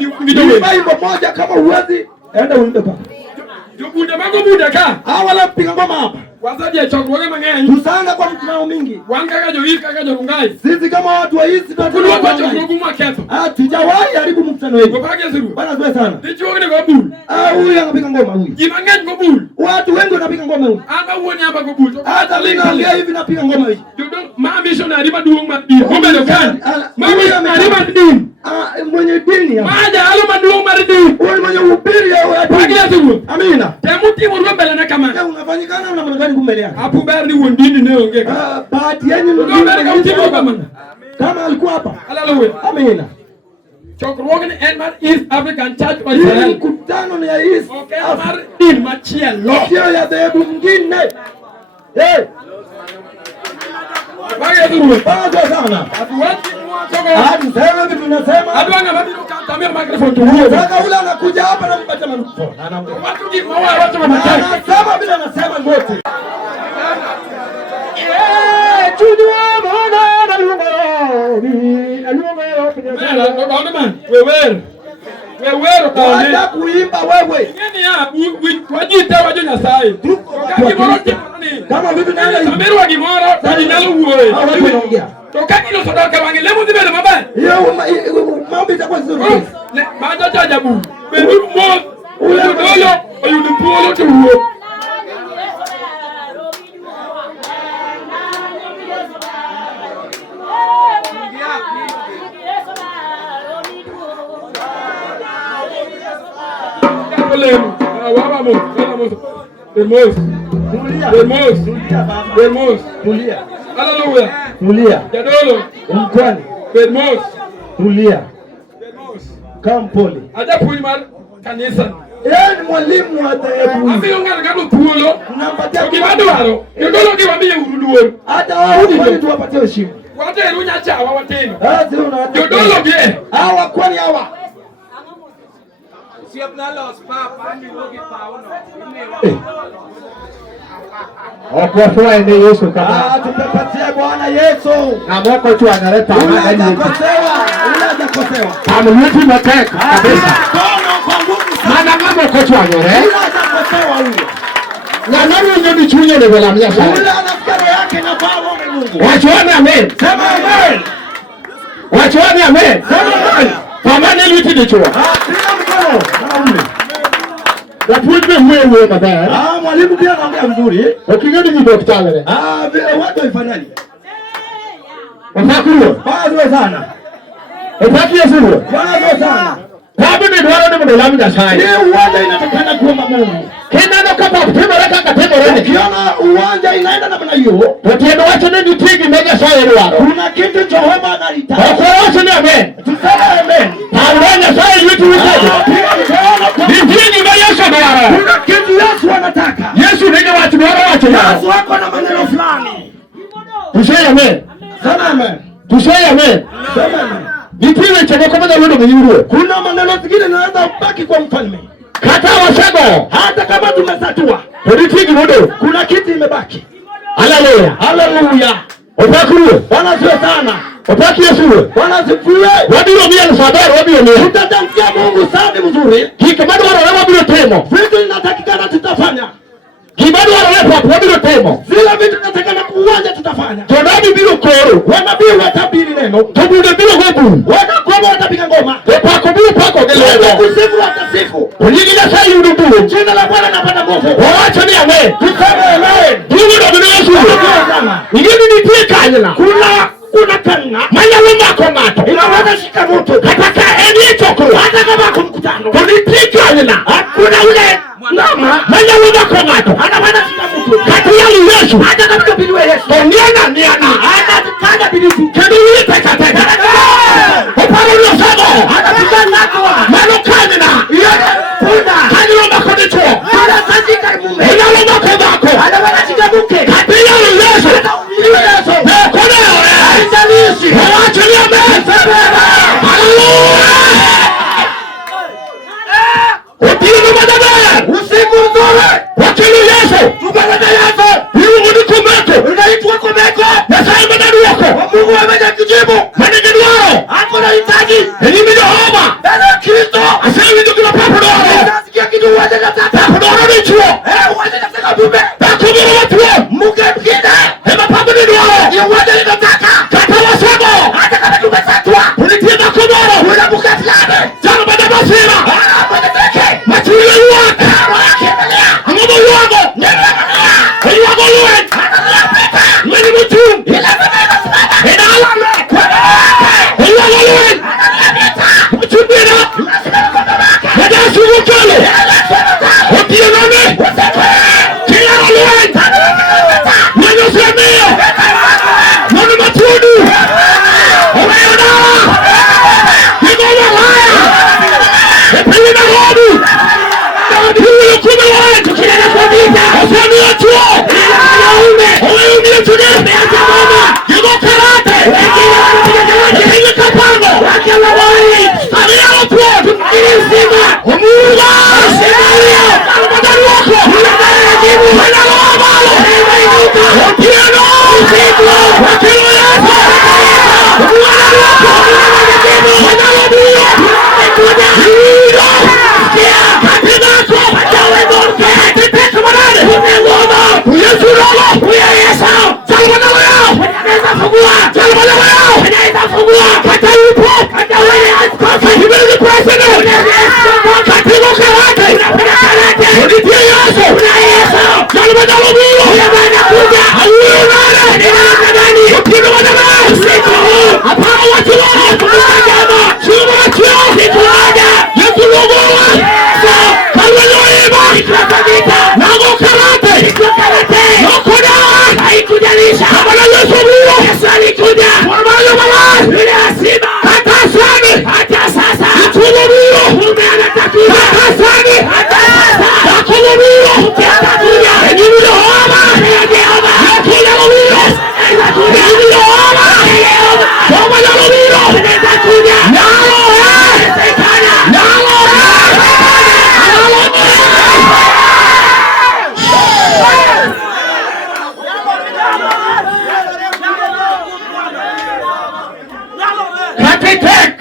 Imba imbo moja kama uwezi enda uimbe pa. Jobunde mago bude ka. Wala piga ngoma hapa. Wazaji Chokruogu mang'eny. Tusanga kwa mtumao mingi. Wanga ka johii kaka jorungai. Sisi kama watu wa hizi tunataka kwa Chokruogu Waketho. Tujawahi haribu mkutano wetu. Gopage siru. Bana zoe sana. Tichuogu ni gobul. Huyu anapiga ngoma huyu. Jimang'eny gobul. Watu wengi wanapiga ngoma huyu. Anga uone hapa gobul. Hata mimi naongea hivi napiga ngoma hii. Ma missionary maduong' madini. Mbele kan. Ma missionary madini. Mwenye dini hapa. Maja alo maduong' madini. Wewe mwenye ubiri au Waketho siru. Amina. Temuti murwa mbele na kama. Unafanyikana una mwanadamu kumbele yake. Hapo bari ni wondini ne onge. Bahati yenu ndio mbele kama alikuwa hapa. Haleluya. Amina. Chokruogu ni East African Church of Israel. Mkutano ni ya East African in machielo. Sio ya dhehebu mwingine. Waketho pamoja sana. Atuwati mwachoka. Hadi sasa hivi tunasema. Adwanga mabiro katamia microphone tu huo. Sasa ule anakuja hapa na mpata microphone. Anaongea. Watu kimawa watu wanataka. Anasema bila anasema wote. Wacha kuimba wewe. Wajita wajo Nyasi. Kama vipi nani? Ameru wagimoro tajinalo uwe. Tokaki no sodoka wange lemu zibele mabaya. Hiyo mambo itakuwa nzuri. Maana tajabu. Bebi mo udolo oyudipolo tu uwe. Hallelujah. Tulia. Jadolo. Mkwani. Bedmos. Tulia. Kampoli. Aja puimar kanisa. Ni mwalimu wa dhehebu. Ameongana kama puolo. Unampatia kibadwaro. Jadolo kiwambie uruduo. Hata wao kwani tuwapatie heshima. Wate runya chawa wateno. Sio una. Jadolo ge. Hawa kwani hawa. Siap nalos papa ni logi pauno. Wakuwa ni Yesu kama. Tupatie Bwana Yesu. Na mwako tu analeta amani. Unakosewa. Amruti mateka kabisa. Maana kama uko tu anyore. Unakosewa huyo. Na nani ndio chunye ni bila mnyasa. Ule anafikiri yake na baba Mungu. Wachuane amen. Sema amen. Wachuane amen. Sema amen. Pamane luti ndicho. Sina mkono. Wapuwe mwewe mabaya. Mwalimu pia anaongea vizuri. Ukingeni ni daktari. Watu wafanani. Wafakuwa. Bado sana. Upatie suru. Bado sana. Babu ni dwara ni mlamu na sai. Uwanja inatakana kuomba Mungu. Kenda kama kutemoreka katemoreka. Ukiona uwanja inaenda namna hiyo, tutiendo wacho ni tigi meja sai wao. Kuna kitu Jehova analitaka. Kwa wacho ni amen. Tuseme amen. Paulo sai vitu visaje. Ni Yesu bwana. Kuna kitu Yesu anataka. Yesu ndio watu bora wacho. Yesu wako na maneno fulani. Tuseme amen. Sema amen. Tuseme amen. Sema amen. Nipile chako kama ndio mwenyewe. Kuna maneno zingine yanaweza kubaki kwa mfalme. Kata wasego. Hata kama tumesatua. Politiki ndio. Kuna kitu imebaki. Haleluya. Haleluya. Opakuru. Bwana sio sana. Opaki Yesu. Bwana sifiwe. Wabiro mia sababu wabiro mia. Tutatamkia Mungu safi mzuri. Kibado wale wabiro temo. Vitu inatakikana tutafanya. Kibado wale hapo wabiro temo. Zile vitu tunatakana kuanza tutafanya. Todabi bilo Koro. Wanabii watabiri neno. Jobunde bilo gobu. Wanakuwa watapiga ngoma. Pako bilo pako gelelo. Kusifu watasifu. Unyingine sasa yudubu. Jina la Bwana napata nguvu. Waacha ni amen. Tuseme amen. Mungu ndio Yesu. Ingine ni tikanyana. Kuna kana. Manyawe mako mato. Inaweza shika mtu. Kataka eni chokro. Hata kama kumkutano. Politikanyana. Hakuna ule nama. Manyawe mako mato. Anaweza shika mtu. Kati ya Yesu. Hata kama biliwe Yesu. Niana. Hata tukana bilifu. Keduli pekateka. Oparo lo sabo. Hata tukana kwa. Mano kanina. Yeye. Kuna. Kanilo mako nicho. Kuna sajika mume. Inalo mako mako. Anaweza shika mke. Kati ya Yesu. Yesu. Kuna. Injilishi. Waache ni amen. Haleluya. Utini madabaya. Usiku nzuri. Wakili Yesu. Tupeleke Yesu. Mungu ni kumeko. Unaitwa kumeko. Nasema ndani yako. Mungu ameja kujibu. Maneno yao. Hakuna hitaji. Elimu ya Jehova. Kristo president. Katibu karate. Unitie Yesu. Jalma jalubilo. Hauyo nane. Upino wadama. Hapa watu wa. Chuma chio. Yesu lugowa. Kalwa yoiba. Nago karate. Nokoda. Haikujalisha. Kabala Yesu lugo. Yesu alikuja. Mwamayo mama. Yule asima. Hata sani. Hata sasa. Itulubilo. Mume anatakiwa. Hata sani. Hata sasa. Itulubilo. Ukitakuja. Enyimilo homa. Enyimilo homa. Itulubilo. Enyimilo homa. Homa jalubilo. Itakuja. Nalo Sekana. Nalo Kakitek.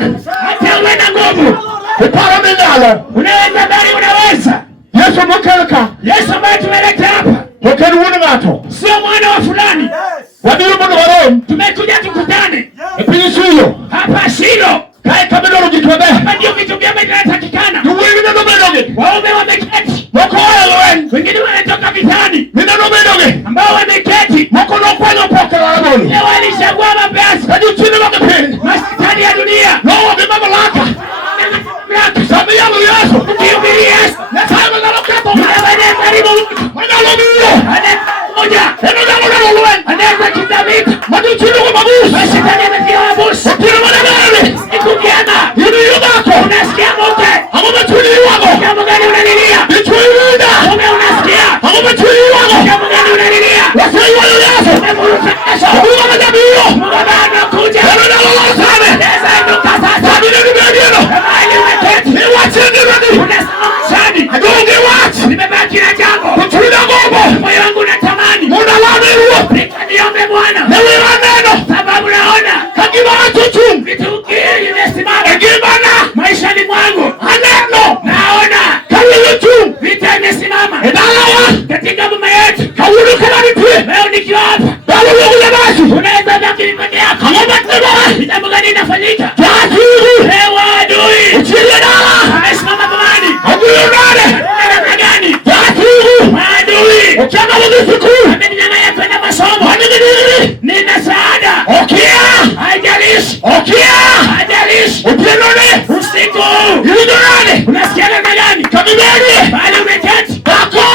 Atewe na nguvu. Kupara minalo. Unaweza bali unaweza. Yesu mkeleka. Yesu ambaye tumeleta hapa. Mkeni wuna ngato. Sio mwana wa fulani. Wabiri mundu warom. Tumekuja tukutane. Epini suyo. Hapa Shilo. Kai kabilo jitwebe. Hapa ndio vitu vya vinatakikana. Tuwingi na nobedoge. Waume wameketi. Moko wala loen. Wengine wanatoka vitani. Nina nobedoge. Ambao wameketi. Moko nopano poka la laboni. Leo walishagua mapesi. Kaju chini wakapeni. Masitani ya dunia. Noa bimama laka. Sabi ya Yesu. Ukihubiri Yesu. Na sabi na Waketho. Mwana karibu. Mwana lobilo. Moja. Eno na loen. Anaweza kitabika. Maju chini kwa mabusu. Masitani ya mabusu. Ukira mwana gani. Ikukiana. Yuni yubako. Unasikia mote. Hamume chuni yuwago. Jambo gani unalilia? Nichuni yuda. Unasikia. Hamume chuni yuwago. Jambo gani unalilia? Wasai wa Yesu. Umemuruka Yesu. Mungu amejabio. Mungu anakuja. Eno na lolosane. Neza inuka sasa. Sabine nibedieno. Emali umeketi. Ni wachini radi. Unasema mshani. Adungi wachi. Nimebaki na jambo. Kuchuni na gobo. Moyo wangu natamani. Muna lami ruo. Nikaniombe Bwana. Newe waneno. Sababu naona. Kagiba atuchu. Vitu kili nesimama. Egibana. Maisha ni mwangu. Aneno. Naona. Kaliluchu. Vita imesimama. Edalawa. Katika mama yetu. Kawulu kalanipi. Leo nikiwa hapa. Dalu ya basi. Unaweza baki nipeke yako. Kama tebo. Jambo gani inafanyika? Jasiru. Hewa adui. Uchile dala. Amesimama pamani. Adui unane. Nana gani? Jasiru. Adui. Uchanga mugisiku. Ameninyang'anya kwenda masomo. Wanigidiri. Nina saada. Okia. Haijalishi. Okia. Haijalishi. Upinone. Usiku. Yudorane. Unasikia namna gani? Kabiberi. Bali umeketi. Kako.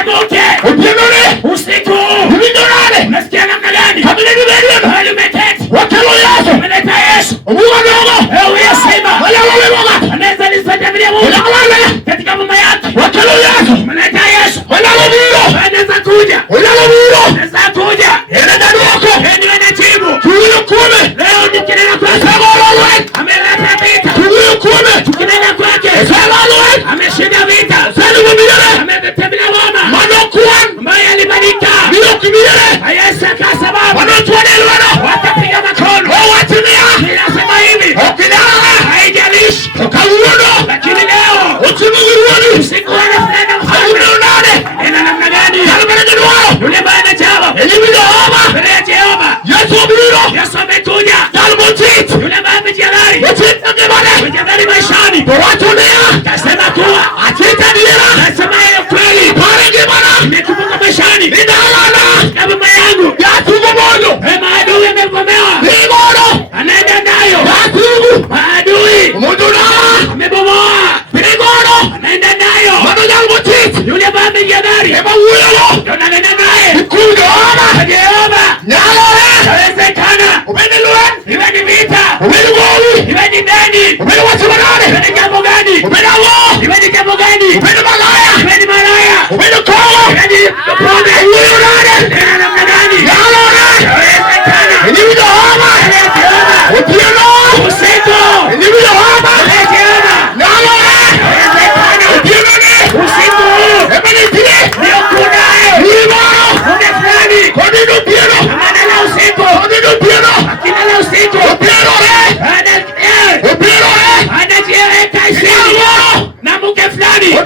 Eboke. Upinone. Usiku. Yudorane. Unasikia namna gani? Kabiberi. Bali umeketi. Wakelo Yesu. Umeleta Yesu. Ubuga dogo. Ewe Simba. Wala wala. Anaweza nisajabia Mungu. Wala. Katika mama yake. Wakelo Yesu. Umeleta Yesu. Wala wala. Anaweza kuja. Wala wala. Anaweza kuja. Ene dadoko. Ene anajibu. Tuyo kume. Leo nikinena kwa sababu ameleta vita. Tuyo kume. Tukinena kwake. Sababu ameshinda vita. Sababu mimi ametembea mama. Manokuan ambaye alibadilika. Ndio kimile. Ayesa kwa sababu. Wanotuanelwana. Watapiga makono. Watimia. Ninasema hivi. Okidala. Haijalishi. Tukauono. Lakini leo. Utimuguruni. Usiku wana fulani. Hauna unane. Ina namna gani? Kalibana wao. Yule bana chaba. Elimilo homa. Bele Jehova. Yesu bilo. Yesu amekuja. Dalmotit. Yule baba jirani. Uchita kibale. Ujadali maishani. Watunia. Kasema kuwa. Achita dira. Kasema hiyo kweli. Pare kibala. Nimekumbuka maishani. Nidalana. Na mama yangu. Yatugo moyo. Maadui amegomewa. Nigono. Anaenda nayo. Yatugo. Maadui. Muduna. Amebomoa. Nigono. Anaenda nayo. Mado Dalmotit. Yule baba jirani. Eba uyo. Yona nenda naye. Kuja homa. Jehova. Nyalo. Hawezekana. Umenilua. Iwe ni vita. Umenigoli. Iwe ni deni. Umeniwacha manane. Iwe ni jambo gani? Umenawo. Iwe ni jambo gani? Umeni malaya. Iwe ni malaya. Umenikola. Iwe ni pombe. Uyo nane. Ina namna gani? Nyalo. Hawezekana. Niwe homa. Jehova. Upiano. Usiku. Niwe homa. Jehova. Nyalo. Hawezekana. Upiano ni. Usiku. Ebe ni pie. Ndio kunae. Niwe. Mungu fulani. Kodino piano. Anala usiku. Kodino piano. Akinala usiku. Piano anajiweka isini. Na mke fulani.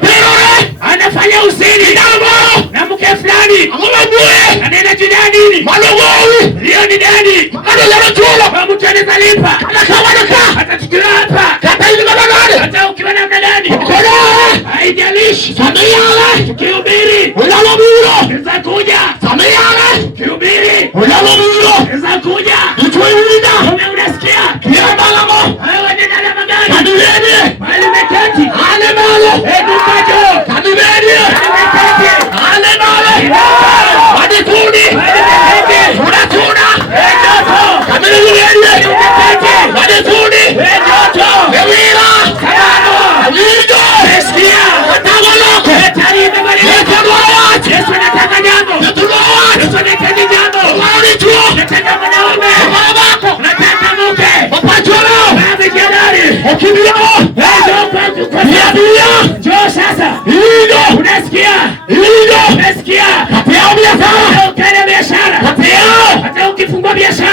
Anafanya usini. Na mke fulani. Anena jina nini? Malogowi. Hiyo ni deni. Kwa mtu anaweza lipa. Atachukua hapa. Hata Ale malo. Edukajo. Kanibedi. Ale malo. Adituni. Unatuna. Kanibedi. Adituni. Ewira. Awido. Eskia. Atawaloko. Yesu nataka jambo. Yesu nataka jambo. Nataka mwanaume. Nataka mke. Baba jadari. Njoo sasa. Unasikia? Unasikia? Ukana biashara. Hata ukifungua biashara.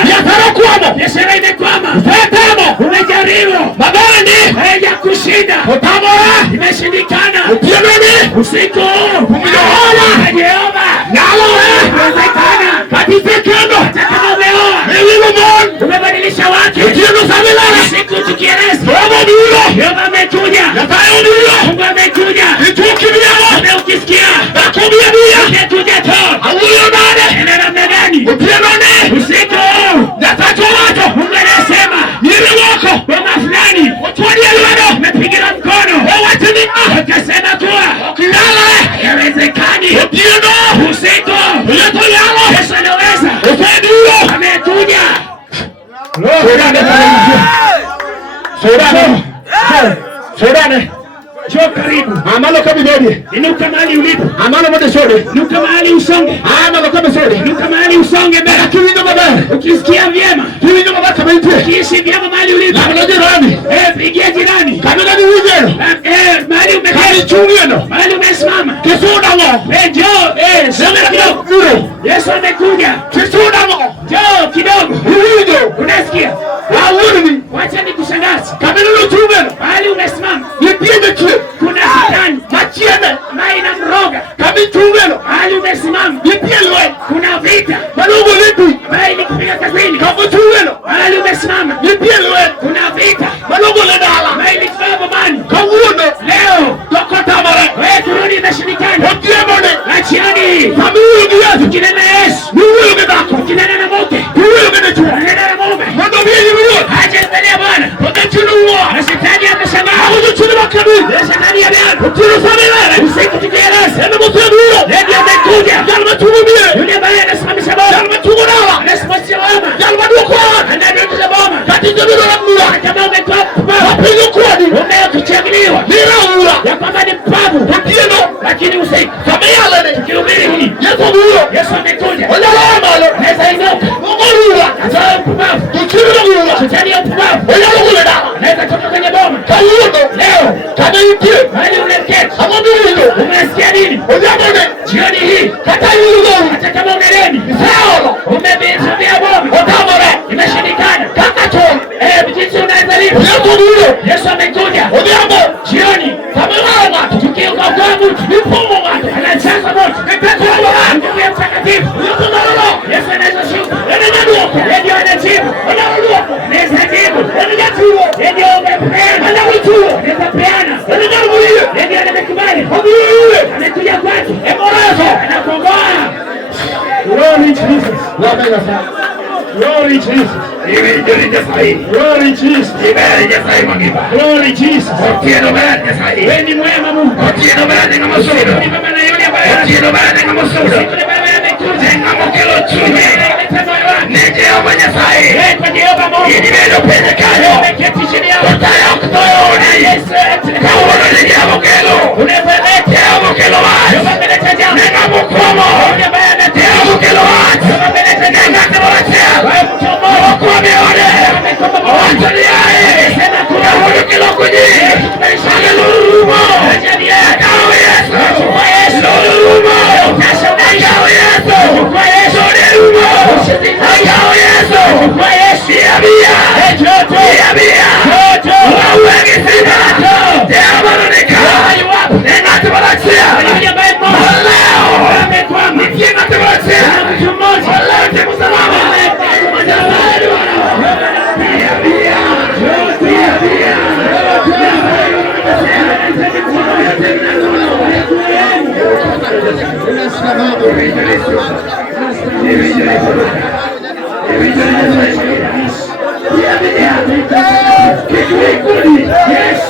Biashara imekwama. Umejaribu. Haijakushinda. Imeshindikana. Usiku. Jehova. Inawezekana. Hata kama umeoa. Umebadilisha wake. Usiku tukieleza. Jehova amekuja. Mungu amekuja. Ukisikia. Umekuja tu. Ina namna gani? Usiku. Mungu anasema. Boma fulani. Umepigira mkono. Ukasema kuwa. Yawezekani. Usiku. Yesu anaweza. Amekuja. Sodane. Njoo karibu. Amalo kabibedi. Inuka mahali ulipo. Amalo mode sode. Inuka mahali usonge. Amalo kabisode. Inuka mahali usonge mbele. Kiwindo baba. Ukisikia vyema. Kiwindo baba kabinti. Ukiishi vyema mahali ulipo. Amalo jirani. Pigia jirani. Kamera ni wijero. Mahali Kali chungeno. mahali umesimama. Kisuda ngo. Njoo. Sema kidogo. Yesu amekuja. Kisuda ngo. Njoo kidogo. Windo. Unasikia? Awuni. Wacha nikushangaze. Kamera ni chungeno. Mahali umesimama. Nipiende kile. Kuna shetani. Machiene. Ambaye inamroga. Kami chungeno. Mahali umesimama. Nipielwe. Kuna vita. Madogo lipi. Ambaye ilikupiga kazini. Kafu chungeno. Mahali umesimama. Nipielwe. Kuna vita. Madogo ledala. Ambaye ilikupiga bomani. Kawuno. Leo. Toko tamare. Kurudi imeshindikana. Otiemone. Achiani. Kami uyu yesu. Kinena Yesu. Uyu gedako. Kinena na moke. Uyu gedachua. Kinena na mume. Madogo yiyu. Haja mbele ya Bwana. Potechinu uwa. Na shetani ameshangaa. Ahuju chini makabi. Na shetani ameana. Utiru samilele. Usiku tukieleza. Ene museduyo. Ndio amekuja. Yalma tumumie. Yule ambaye anasimamisha boma. Yalma tumunala. Anasimamisha boma. Yalma dukwara. Anaendesha boma. Katika bilo la mula. Kama umekuwa Wapigu kwadi. umekuchaguliwa. Nira ula. Ya kwamba ni mpavu. Wakieno. Lakini usiku. Kama yalene. Tukihubiri hii. Yesu buyo. Yesu amekuja. Onyala malo. Naweza inuka. Mungu ula. Atoe mpumbavu. Tukiri ula. Shetani ya mpumbavu. Onyala ule dawa. Naweza toka kwenye boma. Kawuno. Leo. Kama ikie. Mahali unaketi. Ama biwindo. Umesikia nini? Onyamone. Jioni hii. Kata yuzo. Hata kama umereni. Saolo. Umebisubia boma. Otamore. Imeshindikana. Kakaton. Jinsi unaweza lipa. Yesu buyo. Yesu amekuja. Onyamo. Jioni. Kama watu. Tukiokoa mtu. Nipumo watu. Anachaza moto. Nipeto watu. Nguvu ya mtakatifu. Yesu nalolo. Yesu anaweza shuka. Ene nyaduoko. Ndio anajibu. Anauluoko. Anaweza jibu. Ene nyatuo. Ndio umepeana. Anautuo. Anaweza peana. Ene nyarubulie. Ndio amekubali. Obiuye. Amekuja kwetu. Emorezo. Anakongoa. Glory Jesus. Wabena sana. Glory Jesus. Glory Jesus. Glory Jesus. Wewe ni mwema Mungu. Ni baba na yule ambaye yule baba amekuja. Kwa Jehova Mungu. Umeketi chini yako. Yesu. Unapeleka mkelo wako. Unapeleka jambo. Yes,